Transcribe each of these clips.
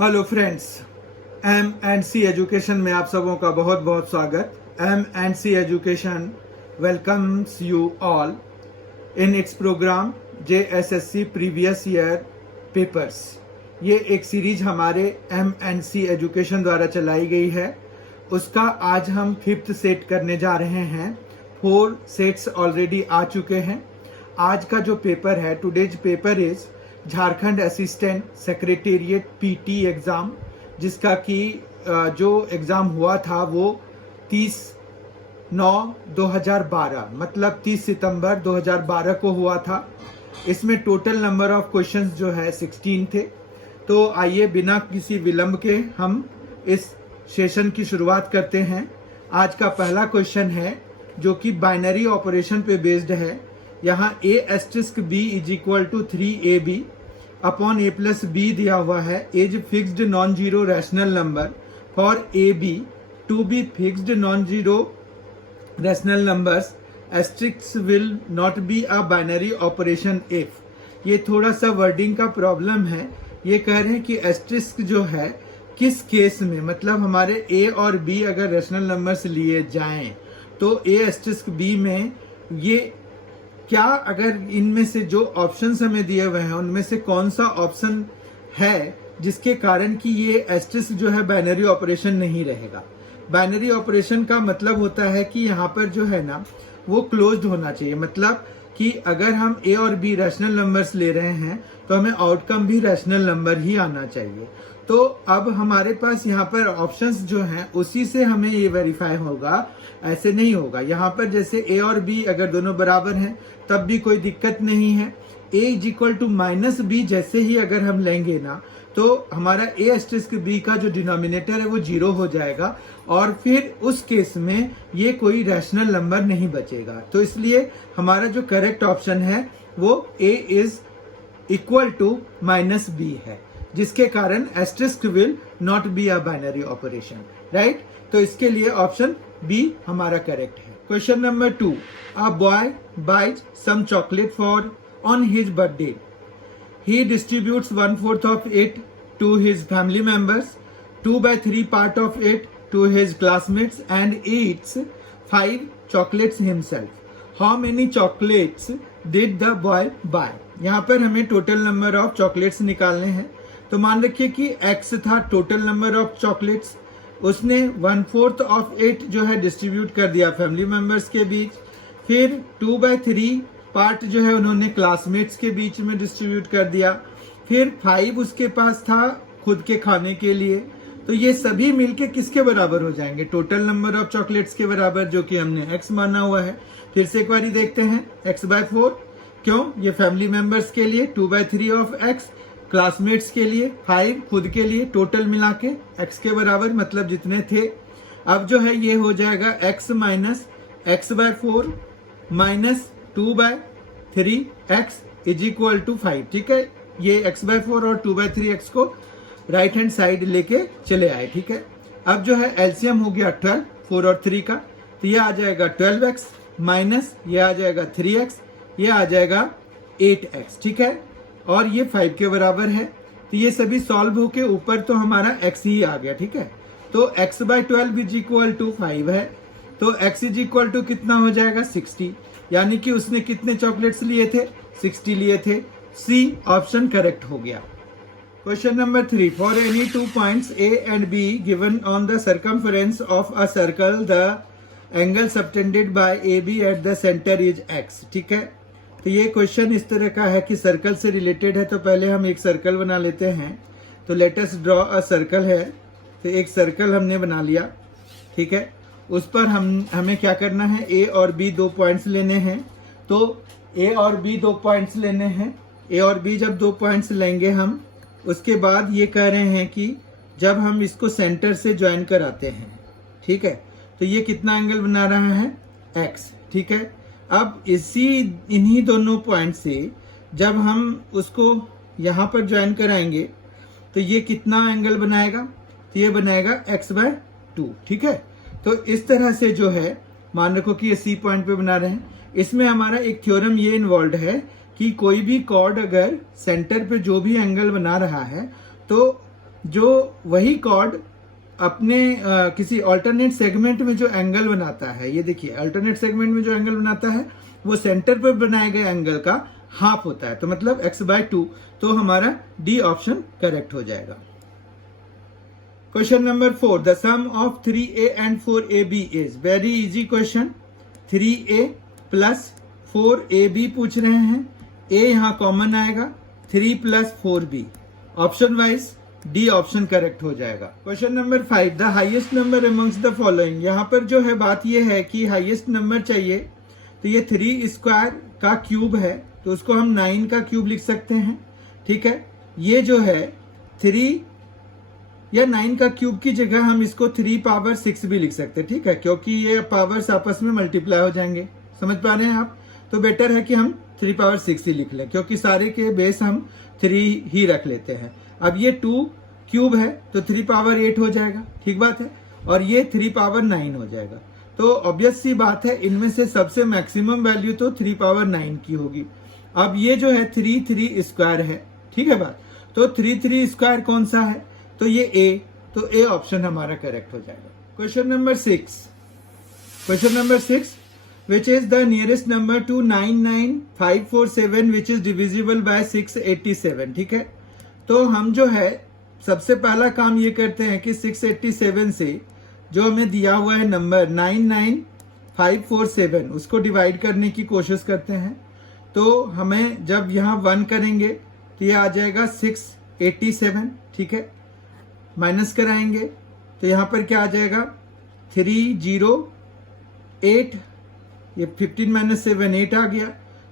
Hello friends, M and C education में आप सबों का बहुत बहुत स्वागत। M and C education welcomes you all in its programme JSSC previous year papers. ये एक सीरीज हमारे एम एंड सी एजुकेशन द्वारा चलाई गई है। उसका आज हम 5th सेट करने जा रहे हैं। 4 सेट्स ऑलरेडी आ चुके हैं। आज का जो पेपर है, today's paper is Jharkhand assistant secretariat PT exam, जिसका कि जो एग्ज़ाम हुआ था वो 30/9/2012 मतलब 30 सितंबर 2012 को हुआ था। इसमें टोटल नंबर ऑफ क्वेश्चंस जो है 16 थे। तो आइए बिना किसी विलंब के हम इस सेशन की शुरुआत करते हैं। आज का पहला क्वेश्चन है जो कि बाइनरी ऑपरेशन पे बेस्ड है। यहाँ A*B is equal to 3AB upon A+B दिया हुआ है। As fixed non zero rational number for AB to b fixed non zero rational numbers asterisk will not be a binary operation if. ये थोड़ा सा wording का problem है। ये कह रहे हैं कि एस्ट्रिक्स जो है किस केस में, मतलब हमारे A और B अगर रैशनल नंबर्स लिए जाएं तो A*B में ये क्या, अगर इनमें से जो ऑप्शंस हमें दिए हुए हैं उनमें से कौन सा ऑप्शन है जिसके कारण कि ये एस्ट्रिक्स जो है बाइनरी ऑपरेशन नहीं रहेगा। बाइनरी ऑपरेशन का मतलब होता है कि यहाँ पर जो है ना वो क्लोज्ड होना चाहिए। मतलब कि अगर हम A और B रैशनल नंबर्स ले रहे हैं तो हमें आउटकम भी रैशनल नंबर ही आना चाहिए। तो अब हमारे पास यहाँ पर ऑप्शंस जो हैं उसी से हमें ये वेरीफाई होगा, ऐसे नहीं होगा। यहाँ पर जैसे A और B अगर दोनों बराबर हैं तब भी कोई दिक्कत नहीं है। A is equal to -B जैसे ही अगर हम लेंगे ना तो हमारा A*B का जो डिनोमिनेटर है वो 0 हो जाएगा और फिर उस केस में ये कोई रैशनल नंबर नहीं बचेगा। तो इसलिए हमारा जो करेक्ट ऑप्शन है वो A is equal to -B है, जिसके कारण asterisk will not be a binary operation, right. तो इसके लिए ऑप्शन B हमारा करेक्ट है। Question number 2, a boy buys some chocolate for on his birthday. He distributes 1/4 of it to his family members, 2/3 part of it to his classmates and eats 5 chocolates himself. How many chocolates did the boy buy? यहाँ पर हमें total number of chocolates निकालने हैं। तो मान रखिए कि X था टोटल नंबर ऑफ चॉकलेट्स, उसने 1/4 ऑफ इट जो है डिस्ट्रीब्यूट कर दिया फैमिली मेंबर्स के बीच। फिर 2/3 पार्ट जो है उन्होंने क्लासमेट्स के बीच में डिस्ट्रीब्यूट कर दिया। फिर 5 उसके पास था खुद के खाने के लिए। तो ये सभी मिलके किसके बराबर हो जाएंगे? टोटल नंबर ऑफ चॉकलेट्स के बराबर, जो कि हमने x माना हुआ है। फिर से एक बारी देखते हैं, x/4 क्यों? ये फैमिली मेंबर्स के लिए, 2/3 ऑफ x क्लासमेट्स के लिए, 5 खुद के लिए, टोटल मिला के x के बराबर, मतलब जितने थे। अब जो है ये हो जाएगा x minus x/4 minus 2/3x is equal to 5। ठीक है, ये x/4 और 2/3x को राइट हैंड साइड लेके चले आए। ठीक है, अब जो है एलसीएम हो गया 12, 4 और 3 का। तो ये आ जाएगा 12x माइनस ये आ जाएगा 3x, ये आ जाएगा 8x। ठीक है, और ये 5 के बराबर है। तो ये सभी सॉल्व होके ऊपर तो हमारा x ही आ गया। ठीक है, तो x/12 इज इक्वल टू 5 है। तो x इज इक्वल टू कितना हो जाएगा? 60। यानी कि उसने कितने चॉकलेट्स लिए थे? 60 लिए थे। सी ऑप्शन करेक्ट हो गया। Question number 3, for any 2 points A and B given on the circumference of a circle the angle subtended bye AB at the centre is x। ठीक है, तो ये क्वेश्चन इस तरह का है कि सर्कल से रिलेटेड है। तो पहले हम एक सर्कल बना लेते हैं। तो let us draw a circle है। तो एक सर्कल हमने बना लिया। ठीक है, उस पर हमें क्या करना है? A और B 2 पॉइंट्स लेने हैं। तो A और B 2 पॉइंट्स लेने हैं। A और B जब 2 पॉइंट्स लेंगे हम, उसके बाद ये कह रहे हैं कि जब हम इसको सेंटर से ज्वाइन कराते हैं, ठीक है, तो ये कितना एंगल बना रहा है? X। ठीक है, अब इन्हीं दोनों पॉइंट से जब हम उसको यहाँ पर ज्वाइन कराएंगे तो ये कितना एंगल बनाएगा? तो ये बनाएगा x/2। ठीक है, तो इस तरह से जो है, मान रखो कि ये C पॉइंट पे बना रहे हैं। इसमें हमारा एक थ्योरम ये इन्वॉल्व है कि कोई भी कॉर्ड अगर सेंटर पे जो भी एंगल बना रहा है तो जो वही कॉर्ड अपने किसी अल्टरनेट सेगमेंट में जो एंगल बनाता है, ये देखिए अल्टरनेट सेगमेंट में जो एंगल बनाता है वो सेंटर पर बनाए गए एंगल का हाफ होता है, तो मतलब x/2। तो हमारा डी ऑप्शन करेक्ट हो जाएगा। Question number 4, the sum of 3a and 4ab is, very easy question. 3a plus 4ab पूछ रहे हैं, a यहां कॉमन आएगा, 3 plus 4b, option wise D option correct हो जाएगा। Question number 5, the highest number amongst the following, यहां पर जो है बात ये है कि हाईएस्ट नंबर चाहिए, तो ये 3 स्क्वायर का क्यूब है तो उसको हम 9 का क्यूब लिख सकते हैं, ठीक है। ये जो है 3 या 9 का क्यूब की जगह हम इसको 3 पावर 6 भी लिख सकते हैं, ठीक है, क्योंकि ये पावर्स आपस में मल्टीप्लाई हो जाएंगे, समझ पा रहे हैं आप। तो बेटर है कि हम 3 पावर 6 ही लिख लें, क्योंकि सारे के बेस हम 3 ही रख लेते हैं। अब ये 2 क्यूब है तो 3 पावर 8 हो जाएगा, ठीक बात है, और ये 3 पावर 9 हो जाएगा। तो ऑब्वियस सी बात है इनमें से सबसे मैक्सिमम वैल्यू तो 3 पावर 9 की होगी। अब ये जो है 3 स्क्वायर है, ठीक है बात, तो 3 स्क्वायर कौन सा है, तो ये ए, तो ए ऑप्शन हमारा करेक्ट हो जाएगा। Question number 6, which is the nearest number to 99547 which is divisible by 687, ठीक है। तो हम जो है सबसे पहला काम ये करते हैं कि 687 से जो हमें दिया हुआ है नंबर 99547 उसको डिवाइड करने की कोशिश करते हैं। तो हमें जब यहाँ 1 करेंगे तो ये आ जाएगा 687, ठीक है, माइनस कराएंगे तो यहाँ पर क्या आ जाएगा 308, ये 15 माइनस 7 8 आ गया,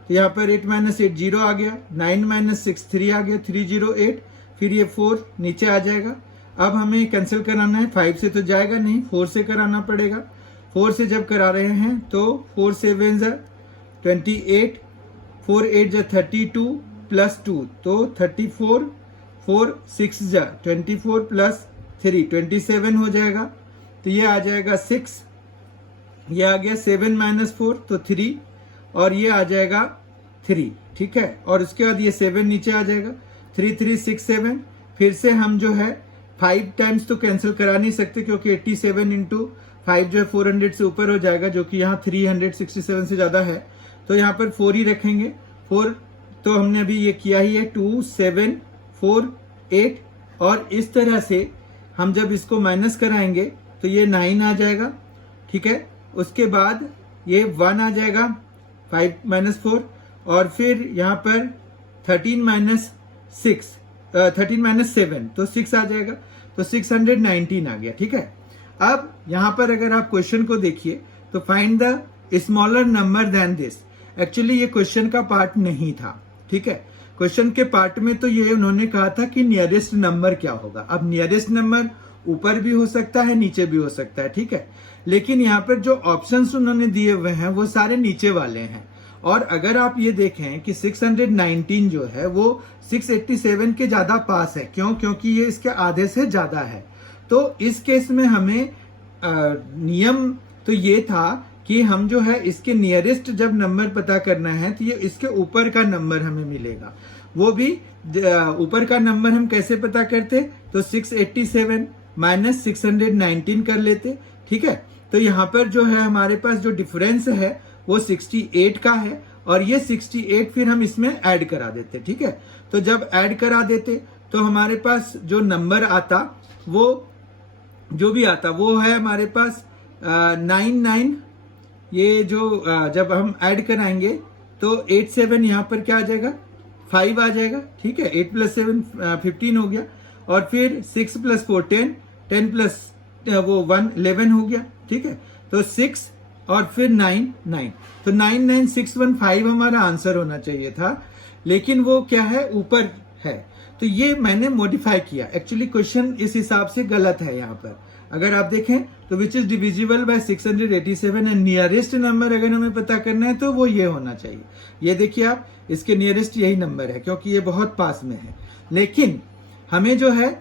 तो यहाँ पर 8 माइनस 8 0 आ गया, 9 माइनस 6 3 आ गया, 308, फिर ये 4 नीचे आ जाएगा। अब हमें कैंसिल कराना है, 5 से तो जाएगा नहीं, 4 से कराना पड़ेगा। 4 से जब करा रहे हैं तो 4 7 जा 28, 4 8 जा 32 प्लस 2 तो 34, 4 6 जा 24 प्लस 3 27 हो जाएगा। तो ये आ जाएगा 6, ये आ गया 7 माइनस 4 तो 3, और ये आ जाएगा 3, ठीक है, और उसके बाद ये 7 नीचे आ जाएगा, 3 3 6 7। फिर से हम जो है 5 टाइम्स तो कैंसिल करा नहीं सकते क्योंकि 87 इंटू 5 जो है 400 से ऊपर हो जाएगा, जो कि यहाँ 367 से ज्यादा है, तो यहाँ पर 4 ही रखेंगे। 4 तो हमने अभी ये किया ही है, 2 7 4 8, और इस तरह से हम जब इसको माइनस कराएंगे तो ये 9 आ जाएगा, ठीक है। उसके बाद ये 1 आ जाएगा, 5 माइनस 4, और फिर यहाँ पर 13 माइनस 7 तो 6 आ जाएगा, तो 619 आ गया, ठीक है। अब यहाँ पर अगर आप क्वेश्चन को देखिए तो find the smaller number than this, actually ये क्वेश्चन का पार्ट नहीं था, ठीक है। क्वेश्चन के पार्ट में तो ये उन्होंने कहा था कि नियरेस्ट नंबर क्या होगा। अब नियरेस्ट नंबर ऊपर भी हो सकता है, नीचे भी हो सकता है, ठीक है, लेकिन यहाँ पर जो ऑप्शंस उन्होंने दिए हुए हैं वो सारे नीचे वाले हैं। और अगर आप ये देखें कि 619 जो है वो 687 के ज्यादा पास है, क्यों, क्योंकि ये इसके आधे से ज्यादा है। तो इस केस में हमें नियम तो ये था कि हम जो है इसके नियरेस्ट जब नंबर पता करना है तो ये इसके ऊपर का नंबर हमें मिलेगा। वो भी ऊपर का नंबर हम कैसे पता करते, तो 687 माइनस 619 कर लेते, ठीक है। तो यहाँ पर जो है हमारे पास जो डिफरेंस है वो 68 का है, और ये 68 फिर हम इसमें ऐड करा देते, ठीक है। तो जब ऐड करा देते तो हमारे पास जो नंबर आता वो जो भी आता वो है हमारे पास 99, ये जो जब हम ऐड कराएंगे तो 87 यहाँ पर क्या आ जाएगा 5 आ जाएगा, ठीक है। 8 प्लस 7 15 हो गया, और फिर 6 प्लस 4 10, 10 प्लस वो 1 11 हो गया, ठीक है। तो 6 और फिर 9 9, तो 99615 हमारा आंसर होना चाहिए था, लेकिन वो क्या है ऊपर है। तो ये मैंने मॉडिफाई किया, एक्चुअली क्वेश्चन इस हिसाब से गलत है। यहाँ पर अगर आप देखें तो which is divisible by 687 and nearest number अगर हमें पता करना है तो वो ये होना चाहिए। ये देखिए आप, इसके नियरेस्ट यही नंबर है क्योंकि ये बहुत पास में है, लेकिन हमें जो है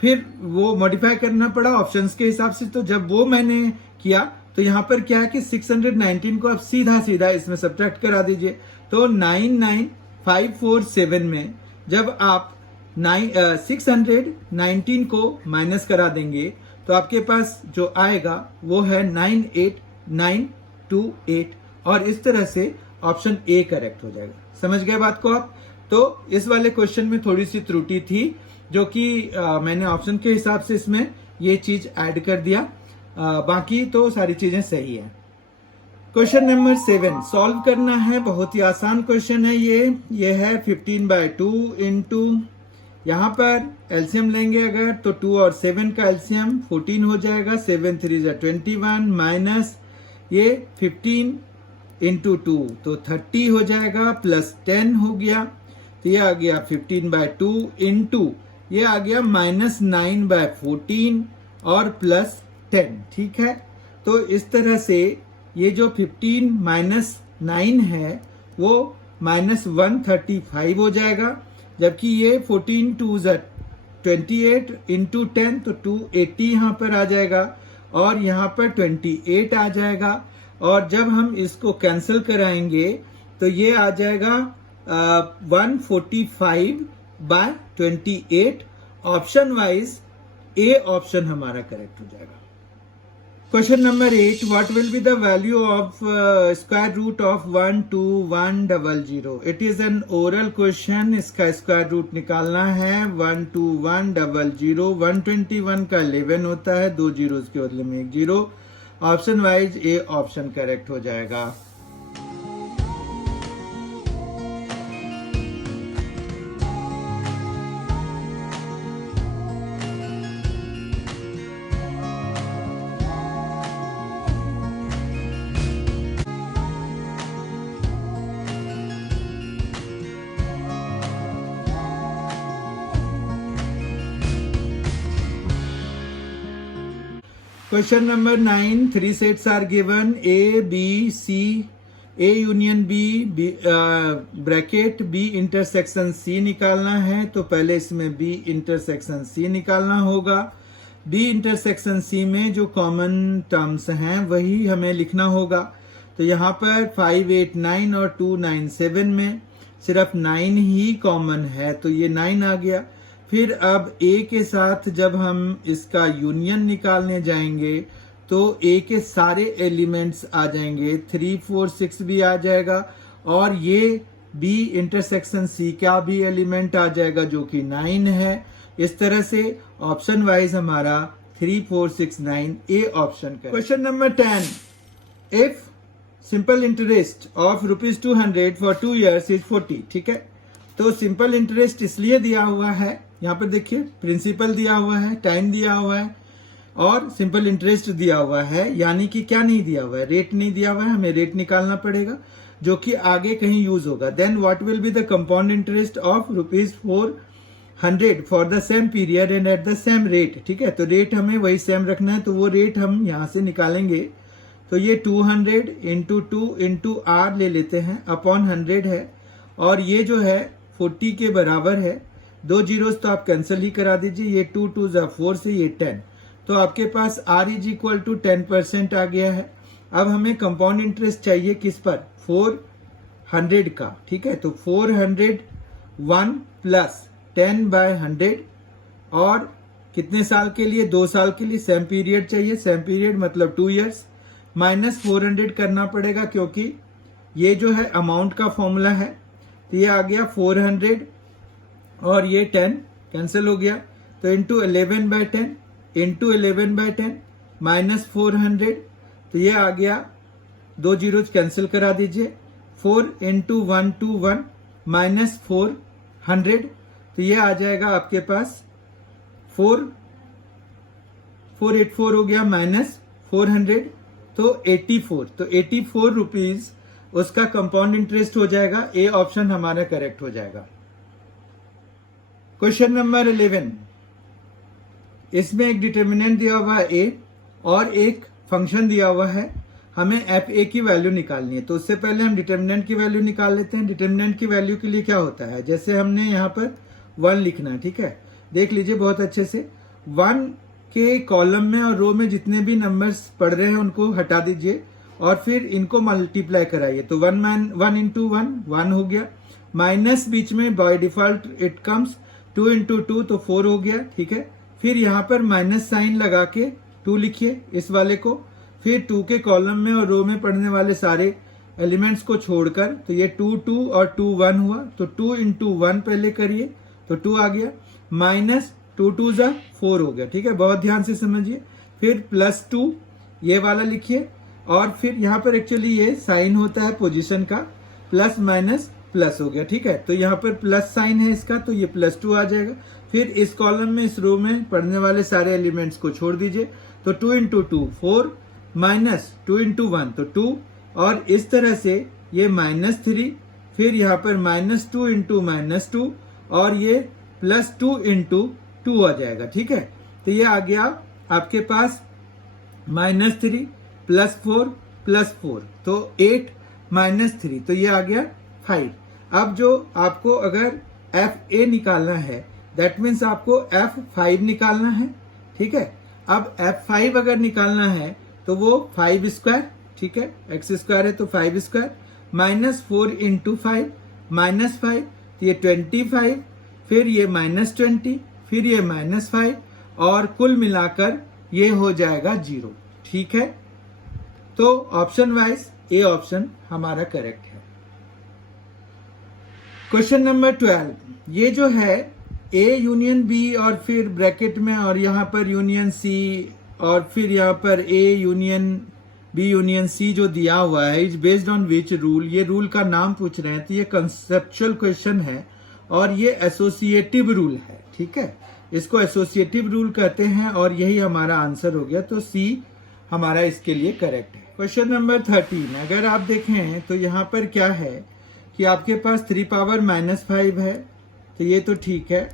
फिर वो मॉडिफाई करना पड़ा ऑप्शंस के हिसाब से। तो जब वो मैंने किया तो यहाँ पर क्या है कि 619 को आप सीधा सीधा इसमें सब्ट्रैक्ट करा दीजिए। तो 99547 में जब आप 619 को माइनस करा देंगे तो आपके पास जो आएगा वो है 98928 और इस तरह से ऑप्शन ए करेक्ट हो जाएगा। समझ गए बात को आप? तो इस वाले क्वेश्चन में थोड़ी सी त्रुटि थी जो कि मैंने ऑप्शन के हिसाब से इसमें ये चीज ऐड कर दिया, बाकी तो सारी चीजें सही है। क्वेश्चन नंबर 7 सॉल्व करना है, बहुत ही आसान क्वेश्चन है ये है 15/2 इंटू, यहाँ पर एलसीएम लेंगे अगर तो 2 और 7 का एलसीएम 14 हो जाएगा, 7 3 21 माइनस ये 15 इंटू 2 तो 30 हो जाएगा, प्लस 10 हो गया, तो ये आ गया 15/2 इंटू ये आ गया -9/14 और प्लस 10। ठीक है, तो इस तरह से ये जो 15 माइनस 9 है वो -135 हो जाएगा, जबकि ये 14 2 28 इंटू 10 तो 280 यहाँ पर आ जाएगा और यहाँ पर 28 आ जाएगा, और जब हम इसको कैंसिल कराएंगे तो ये आ जाएगा 145/28। ऑप्शन वाइज ए ऑप्शन हमारा करेक्ट हो जाएगा। Question number 8 what will be the value of square root of 12100? It is an oral question, इसका स्क्वायर रूट निकालना है। 12100 121 का 11 होता है, 2 जीरोस के बदले में 1 zero. Option wise A option correct हो जाएगा। Question number 9 3 sets are given A B C, A union B, bracket B intersection C निकालना है, तो पहले इसमें B इंटरसेक्शन C निकालना होगा। B इंटरसेक्शन C में जो कॉमन टर्म्स हैं वही हमें लिखना होगा, तो यहाँ पर 589 और 297 में सिर्फ 9 ही कॉमन है तो ये 9 आ गया। फिर अब A के साथ जब हम इसका यूनियन निकालने जाएंगे तो A के सारे एलिमेंट्स आ जाएंगे, 3 4 6 भी आ जाएगा, और ये B इंटरसेक्शन C का भी एलिमेंट आ जाएगा जो कि 9 है। इस तरह से ऑप्शन वाइज हमारा 3 4 6 9 ए ऑप्शन का। Question number 10 if simple interest of ₹200 for 2 years is 40। ठीक है, तो सिंपल इंटरेस्ट इसलिए दिया हुआ है, यहाँ पर देखिए प्रिंसिपल दिया हुआ है, टाइम दिया हुआ है और सिंपल इंटरेस्ट दिया हुआ है, यानी कि क्या नहीं दिया हुआ है, रेट नहीं दिया हुआ है, हमें रेट निकालना पड़ेगा जो कि आगे कहीं यूज होगा। Then what will be the compound interest of ₹400 for the same period and at the same rate. ठीक है, तो रेट हमें वही सेम रखना है, तो वो रेट हम यहाँ से निकालेंगे। तो ये 200 इंटू 2 इंटू आर ले लेते हैं, अपॉन 100 है, और ये जो है 40 के बराबर है। 2 जीरोस तो आप कैंसिल ही करा दीजिए, ये 2 2 4 से ये 10, तो आपके पास R इज इक्वल टू 10% आ गया है। अब हमें कंपाउंड इंटरेस्ट चाहिए किस पर, 400 का। ठीक है, तो 401 प्लस 10/100 और कितने साल के लिए, 2 साल के लिए, सेम पीरियड चाहिए, सेम पीरियड मतलब 2 years, माइनस 400 करना पड़ेगा क्योंकि ये जो है अमाउंट का फॉर्मूला है, तो ये आ गया 400 और ये 10 कैंसिल हो गया, तो इंटू 11/10 इंटू 11/10 माइनस 400, तो ये आ गया, 2 जीरोज कैंसिल करा दीजिए, 4 इंटू 121 माइनस 400, तो ये आ जाएगा आपके पास 484 हो गया माइनस 400, तो 84, तो 84 रुपीज उसका कंपाउंड इंटरेस्ट हो जाएगा। ए ऑप्शन हमारा करेक्ट हो जाएगा। क्वेश्चन नंबर 11 इसमें एक डिटर्मिनेंट दिया हुआ है ए और एक फंक्शन दिया हुआ है, हमें एफ ए की वैल्यू निकालनी है। तो उससे पहले हम डिटर्मिनेंट की वैल्यू निकाल लेते हैं। डिटर्मिनेंट की वैल्यू के लिए क्या होता है, जैसे हमने यहाँ पर 1 लिखना है। ठीक है, देख लीजिए बहुत अच्छे से, 1 के कॉलम में और रो में जितने भी नंबर्स पढ़ रहे हैं उनको हटा दीजिए और फिर इनको मल्टीप्लाई कराइए, तो 1 इंटू 1 1 हो गया, माइनस बीच में by default it comes, 2 into 2 तो 4 हो गया, ठीक है। फिर यहाँ पर माइनस साइन लगा के 2 लिखिए इस वाले को, फिर 2 के कॉलम में और रो में पढ़ने वाले सारे एलिमेंट्स को छोड़कर, तो ये 2 2 और 2 1 हुआ, तो 2 इंटू 1 पहले करिए तो 2 आ गया, माइनस 2 2 जा 4 हो गया, ठीक है। बहुत ध्यान से समझिए। फिर प्लस 2 ये वाला लिखिए, और फिर यहाँ पर एक्चुअली ये साइन होता है पोजीशन का, प्लस माइनस प्लस हो गया, ठीक है। तो यहाँ पर प्लस साइन है इसका, तो ये प्लस 2 आ जाएगा। फिर इस कॉलम में इस रो में पढ़ने वाले सारे एलिमेंट्स को छोड़ दीजिए, तो 2 इंटू 2 4, माइनस 2 इंटू 1 तो 2, और इस तरह से ये -3, फिर यहाँ पर -2 इंटू -2, और ये +2 इंटू 2 आ जाएगा, ठीक है। तो ये आ गया आपके पास -3 +4 +4, तो 8 -3, तो ये आ गया 5। अब जो आपको अगर FA निकालना है, दैट मीन्स आपको F5 निकालना है, ठीक है। अब F5 अगर निकालना है तो वो 5 स्क्वायर, ठीक है, x स्क्वायर है तो 5 स्क्वायर, -4 इंटू 5 -5, तो ये 25, फिर ये -20, फिर ये -5, और कुल मिलाकर ये हो जाएगा 0, ठीक है। तो ऑप्शन वाइज ए ऑप्शन हमारा करेक्ट है। क्वेश्चन नंबर 12, ये जो है A यूनियन B और फिर ब्रैकेट में और यहाँ पर यूनियन C और फिर यहाँ पर A union B union C जो दिया हुआ है, is based on which rule, ये रूल का नाम पूछ रहे हैं, तो ये कंसेप्चुअल क्वेश्चन है और ये एसोसिएटिव रूल है, ठीक है। इसको एसोसिएटिव रूल कहते हैं और यही हमारा आंसर हो गया, तो C हमारा इसके लिए करेक्ट है। क्वेश्चन नंबर 13, अगर आप देखें तो यहाँ पर क्या है कि आपके पास 3 पावर -5 है, तो ये तो ठीक है।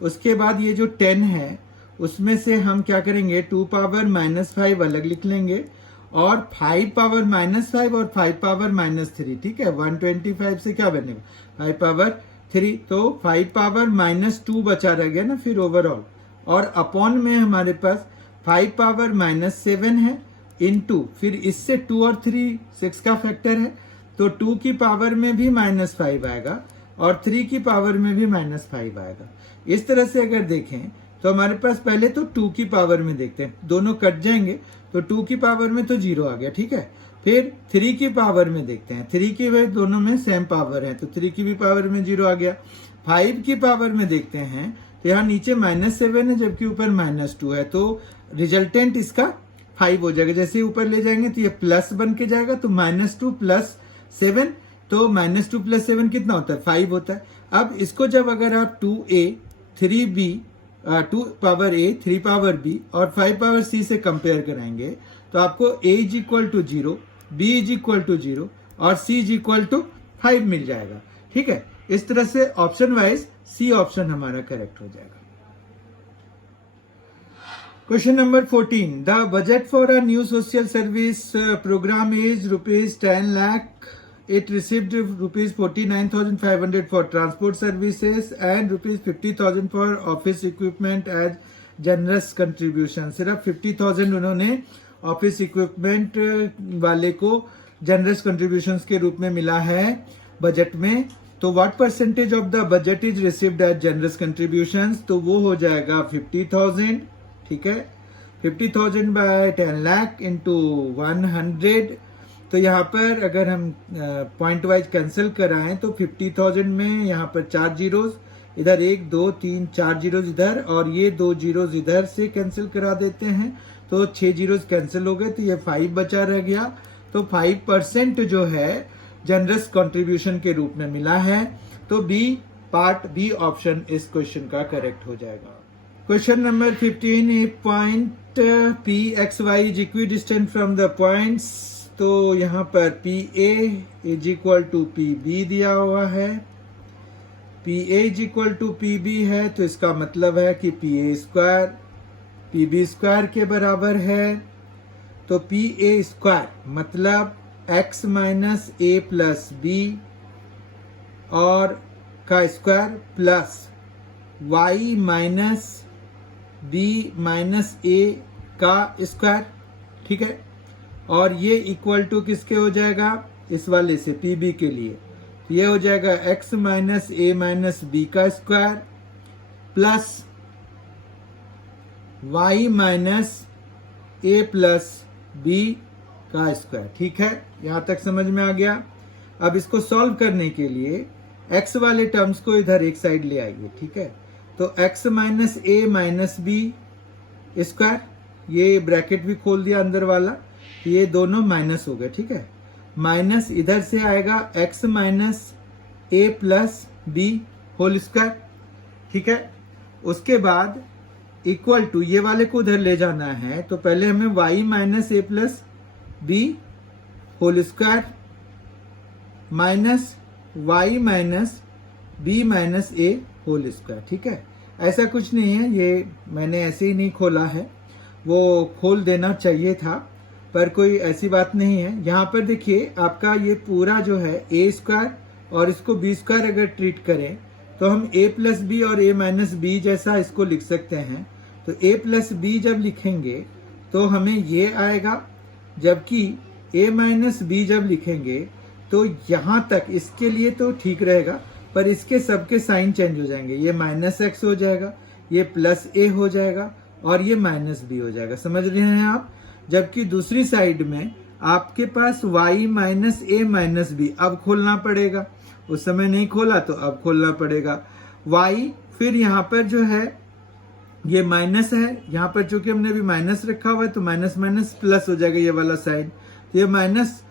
उसके बाद ये जो 10 है उसमें से हम क्या करेंगे, 2 पावर -5 अलग लिख लेंगे, और 5 पावर -5 और 5 पावर -3, ठीक है। 125 से क्या बनेगा 5 पावर 3, तो 5 पावर -2 बचा रह गया ना फिर ओवरऑल, और अपॉन में हमारे पास 5 पावर -7 है, इनटू फिर इससे 2 और 3 6 का फैक्टर है, तो 2 की पावर में भी -5 आएगा और 3 की पावर में भी -5 आएगा। इस तरह से अगर देखें तो हमारे पास पहले तो 2 की पावर में देखते हैं, दोनों कट जाएंगे, तो 2 की पावर में तो 0 आ गया, ठीक है। फिर 3 की पावर में देखते हैं, 3 की वे दोनों में सेम पावर है, तो 3 की भी पावर में 0 आ गया। 5 की पावर में देखते हैं तो यहाँ नीचे -7 है जबकि ऊपर -2 है, तो रिजल्टेंट इसका 5 हो जाएगा। जैसे ऊपर ले जाएंगे तो ये प्लस बन के जाएगा, तो -2 + 7, तो -2 + 7 कितना होता है 5 होता है। अब इसको जब अगर आप 2a 3b 2 power a 3 power b और 5 पावर c से कंपेयर कराएंगे तो आपको a = 0, b = 0 और c = 5 मिल जाएगा, ठीक है। इस तरह से ऑप्शन वाइज सी ऑप्शन हमारा करेक्ट हो जाएगा। Question number 14, the budget for a new social service programme is ₹10 lakh. It received ₹49,500 for transport services and ₹50,000 for office equipment as generous contribution. सिर्फ 50,000 उन्होंने ऑफिस इक्विपमेंट वाले को generous contributions के रूप में मिला है बजट में। तो what percentage of the budget is received as generous contributions, तो वो हो जाएगा 50,000, ठीक है। 50,000 बाय 10 लाख इंटू 100, तो यहाँ पर अगर हम पॉइंट वाइज कैंसिल कराएं तो 50,000 में यहाँ पर 4 जीरोज इधर, 1 2 3 4 जीरोज इधर, और ये 2 जीरोज इधर से कैंसिल करा देते हैं, तो 6 जीरोज कैंसिल हो गए, तो ये 5 बचा रह गया। तो 5% जो है जनरस कंट्रीब्यूशन के रूप में मिला है, तो पार्ट बी ऑप्शन इस क्वेश्चन का करेक्ट हो जाएगा। Question number 15, a point P x y is equidistant from the points, तो यहाँ पर PA = PB दिया हुआ है, PA = PB है, तो इसका मतलब है कि PA² PB² के बराबर है, तो PA² मतलब x - a + b और का square plus y - b - a का स्क्वायर, ठीक है। और ये इक्वल टू किसके हो जाएगा, इस वाले से PB के लिए, ये हो जाएगा x - a - b का square plus y minus a plus b का स्क्वायर। ठीक है, यहां तक समझ में आ गया। अब इसको सॉल्व करने के लिए x वाले टर्म्स को इधर एक साइड ले आइए। ठीक है, तो x minus a minus b square, ये ब्रैकेट भी खोल दिया अंदर वाला, ये दोनों माइनस हो गए। ठीक है, माइनस इधर से आएगा x minus a plus b whole square. ठीक है, उसके बाद इक्वल टू ये वाले को उधर ले जाना है, तो पहले हमें y minus a plus b whole square minus y minus b minus a whole square. ठीक है, ऐसा कुछ नहीं है, ये मैंने ऐसे ही नहीं खोला है, वो खोल देना चाहिए था, पर कोई ऐसी बात नहीं है। यहाँ पर देखिए आपका ये पूरा जो है a स्क्वायर और इसको b स्क्वायर अगर ट्रीट करें तो हम a प्लस बी और a माइनस बी जैसा इसको लिख सकते हैं। तो a प्लस बी जब लिखेंगे तो हमें ये आएगा, जबकि a माइनस बी जब लिखेंगे तो यहां तक इसके लिए तो ठीक रहेगा, पर इसके सबके साइन चेंज हो जाएंगे। ये माइनस एक्स हो जाएगा, ये प्लस a हो जाएगा और ये माइनस बी हो जाएगा। समझ रहे हैं आप? जबकि दूसरी साइड में आपके पास y minus a minus b अब खोलना पड़ेगा, उस समय नहीं खोला तो अब खोलना पड़ेगा। y फिर यहाँ पर जो है ये माइनस है, यहाँ पर चूंकि हमने अभी माइनस रखा हुआ है तो माइनस माइनस प्लस हो जाएगा ये वाला साइन, तो ये माइनस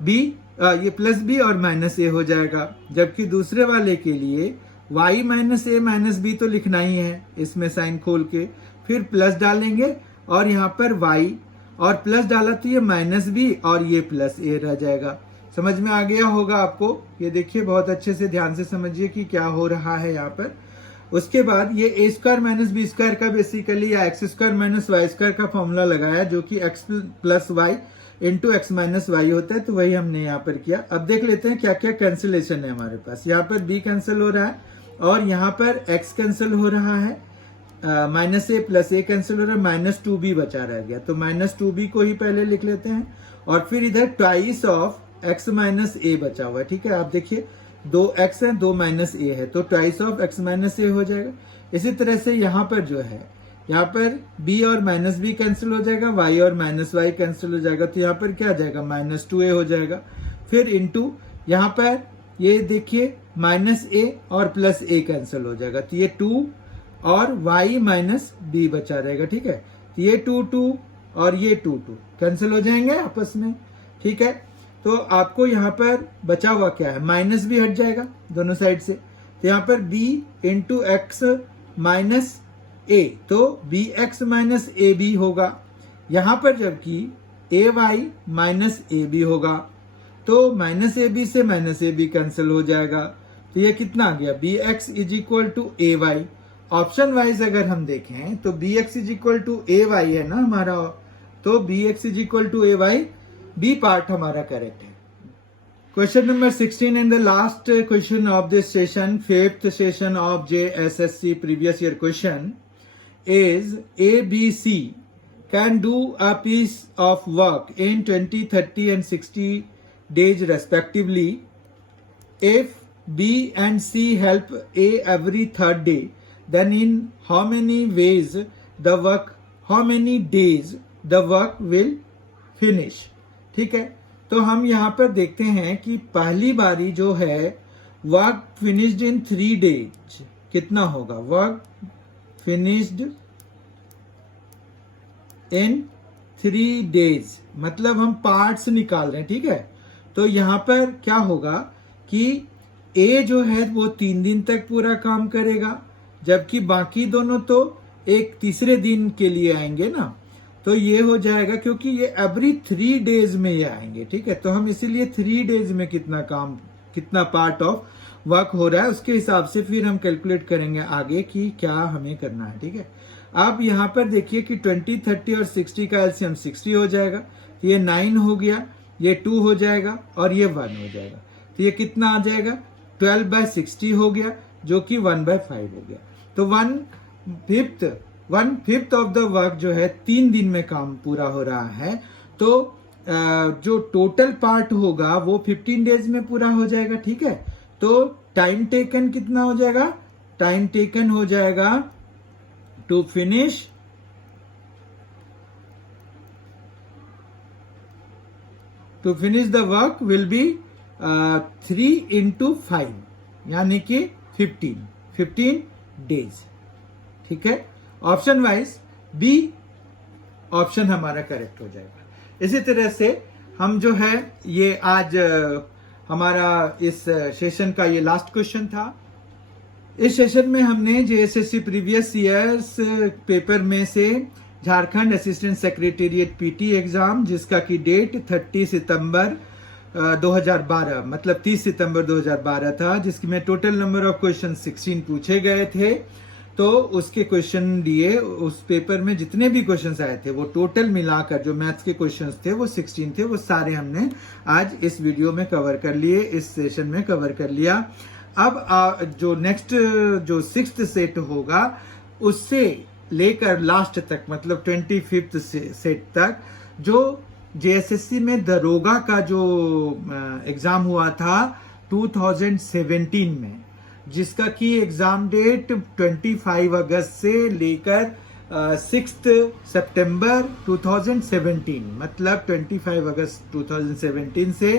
बी ये प्लस बी और माइनस ए हो जाएगा। जबकि दूसरे वाले के लिए y माइनस ए माइनस बी तो लिखना ही है, इसमें साइन खोल के फिर प्लस डालेंगे और यहाँ पर y और प्लस डाला तो ये माइनस बी और ये प्लस ए रह जाएगा। समझ में आ गया होगा आपको? ये देखिए बहुत अच्छे से ध्यान से समझिए कि क्या हो रहा है यहाँ पर। उसके बाद ये a square minus b square का बेसिकली या x square minus y square का फॉर्मूला लगाया, जो कि x plus y into x minus y होता है, तो वही हमने यहाँ पर किया। अब देख लेते हैं क्या क्या कैंसिलेशन है हमारे पास। यहाँ पर बी कैंसिल हो रहा है और यहाँ पर एक्स कैंसिल हो रहा है, माइनस ए प्लस ए कैंसिल हो रहा है, माइनस टू बी बचा रह गया, तो माइनस टू बी को ही पहले लिख लेते हैं और फिर इधर ट्वाइस ऑफ एक्स माइनस ए बचा हुआ है। ठीक है, आप देखिए दो एक्स है दो माइनस ए है, तो ट्वाइस ऑफ एक्स माइनस ए हो जाएगा। इसी तरह से यहाँ पर जो है, यहाँ पर b और माइनस बी कैंसिल हो जाएगा, y और माइनस वाई कैंसिल हो जाएगा, तो यहाँ पर क्या आ जाएगा माइनस टू ए हो जाएगा। फिर इंटू यहाँ पर ये देखिए माइनस ए और प्लस ए कैंसिल हो जाएगा, तो ये 2 और y माइनस बी बचा रहेगा। ठीक है, तो ये 2 और ये 2 कैंसिल हो जाएंगे आपस में। ठीक है, तो आपको यहाँ पर बचा हुआ क्या है, माइनस भी हट जाएगा दोनों साइड से, तो यहाँ पर b into x minus a, तो b x minus a b होगा। यहाँ पर जबकि a y minus a b होगा, तो माइनस ए बी से माइनस ए बी कैंसिल हो जाएगा, तो ये कितना आ गया b x is equal to a y. Option wise अगर हम देखें तो b x is equal to a y है ना हमारा, तो b x is equal to a Y, B part हमारा करेक्ट है। Question number 16 and the last question of this session, fifth session of JSSC previous year question is ABC can do a piece of work in 20, 30 and 60 days respectively. If B and C help A every third day, then in how many days the work will finish? ठीक है, तो हम यहाँ पर देखते हैं कि पहली बारी जो है वर्क फिनिश्ड इन 3 days कितना होगा, वर्क फिनिश्ड इन 3 days, मतलब हम पार्ट्स निकाल रहे हैं। ठीक है, तो यहाँ पर क्या होगा कि ए जो है वो 3 दिन तक पूरा काम करेगा, जबकि बाकी दोनों तो एक तीसरे दिन के लिए आएंगे ना, तो ये हो जाएगा क्योंकि ये एवरी 3 days में ये आएंगे। ठीक है, तो हम इसीलिए 3 days में कितना पार्ट ऑफ वर्क हो रहा है उसके हिसाब से फिर हम कैलकुलेट करेंगे आगे कि क्या हमें करना है। ठीक है, अब यहाँ पर देखिए कि 20, 30 और 60 का एलसीएम 60 हो जाएगा, तो ये 9 हो गया, ये 2 हो जाएगा और ये 1 हो जाएगा, तो ये कितना आ जाएगा 12/60 हो गया, जो कि 1/5 हो गया। तो 1/5 ऑफ द वर्क जो है 3 दिन में काम पूरा हो रहा है, तो जो टोटल पार्ट होगा वो 15 days में पूरा हो जाएगा। ठीक है, तो टाइम टेकन कितना हो जाएगा टाइम टेकन हो जाएगा to finish the work will be 3 into 5 यानी कि 15 डेज। ठीक है, ऑप्शन वाइज बी ऑप्शन हमारा करेक्ट हो जाएगा। इसी तरह से हम जो है ये आज हमारा इस सेशन का ये लास्ट क्वेश्चन था। इस सेशन में हमने जेएसएससी प्रीवियस ईयर्स पेपर में से Jharkhand assistant secretariat PT exam जिसका की डेट 30 सितंबर 2012 मतलब 30 सितंबर 2012 था, जिसकी में टोटल नंबर ऑफ क्वेश्चन 16 पूछे गए थे। तो उसके क्वेश्चन दिए, उस पेपर में जितने भी क्वेश्चंस आए थे वो टोटल मिलाकर जो मैथ्स के क्वेश्चंस थे वो 16 थे। वो सारे हमने आज इस वीडियो में कवर कर लिए, इस सेशन में कवर कर लिया। अब जो नेक्स्ट जो 6th सेट होगा उससे लेकर लास्ट तक मतलब 25th सेट तक जो जेएसएससी में दरोगा का जो एग्जाम हुआ था 2017 में, जिसका की एग्जाम डेट 25 अगस्त से लेकर 6 सितंबर 2017 मतलब 25 अगस्त 2017 से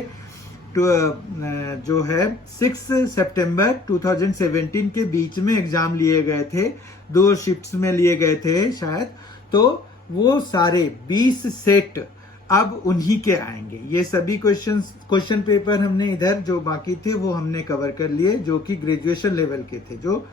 जो है 6 सितंबर 2017 के बीच में एग्जाम लिए गए थे। 2 शिफ्ट्स में लिए गए थे शायद। तो वो सारे 20 सेट अब उन्हीं के आएंगे। ये सभी क्वेश्चन पेपर हमने इधर जो बाकी थे वो हमने कवर कर लिए, जो कि ग्रेजुएशन लेवल के थे, जो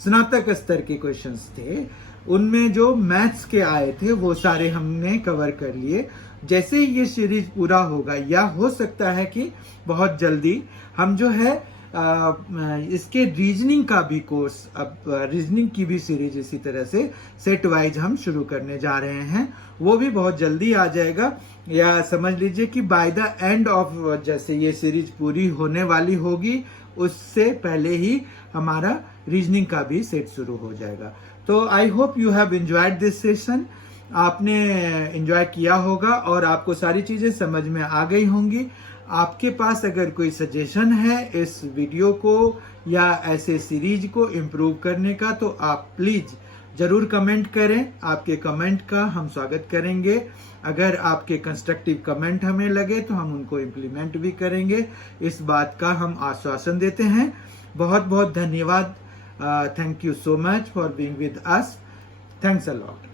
स्नातक स्तर के क्वेश्चंस थे। उनमें जो मैथ्स के आए थे वो सारे हमने कवर कर लिए। जैसे ही ये सीरीज पूरा होगा या हो सकता है कि बहुत जल्दी हम जो है इसके रीजनिंग का भी कोर्स, अब रीजनिंग की भी सीरीज इसी तरह से सेट वाइज हम शुरू करने जा रहे हैं। वो भी बहुत जल्दी आ जाएगा, या समझ लीजिए कि बाय द एंड ऑफ जैसे ये सीरीज पूरी होने वाली होगी उससे पहले ही हमारा रीजनिंग का भी सेट शुरू हो जाएगा। तो I hope you have enjoyed this session. आपने एंजॉय किया होगा और आपको सारी चीजें समझ में आ गई होंगी। आपके पास अगर कोई सजेशन है इस वीडियो को या ऐसे सीरीज को इम्प्रूव करने का तो आप प्लीज जरूर कमेंट करें। आपके कमेंट का हम स्वागत करेंगे। अगर आपके कंस्ट्रक्टिव कमेंट हमें लगे तो हम उनको इम्प्लीमेंट भी करेंगे, इस बात का हम आश्वासन देते हैं। बहुत बहुत धन्यवाद। Thank you so much for being with us. Thanks a lot.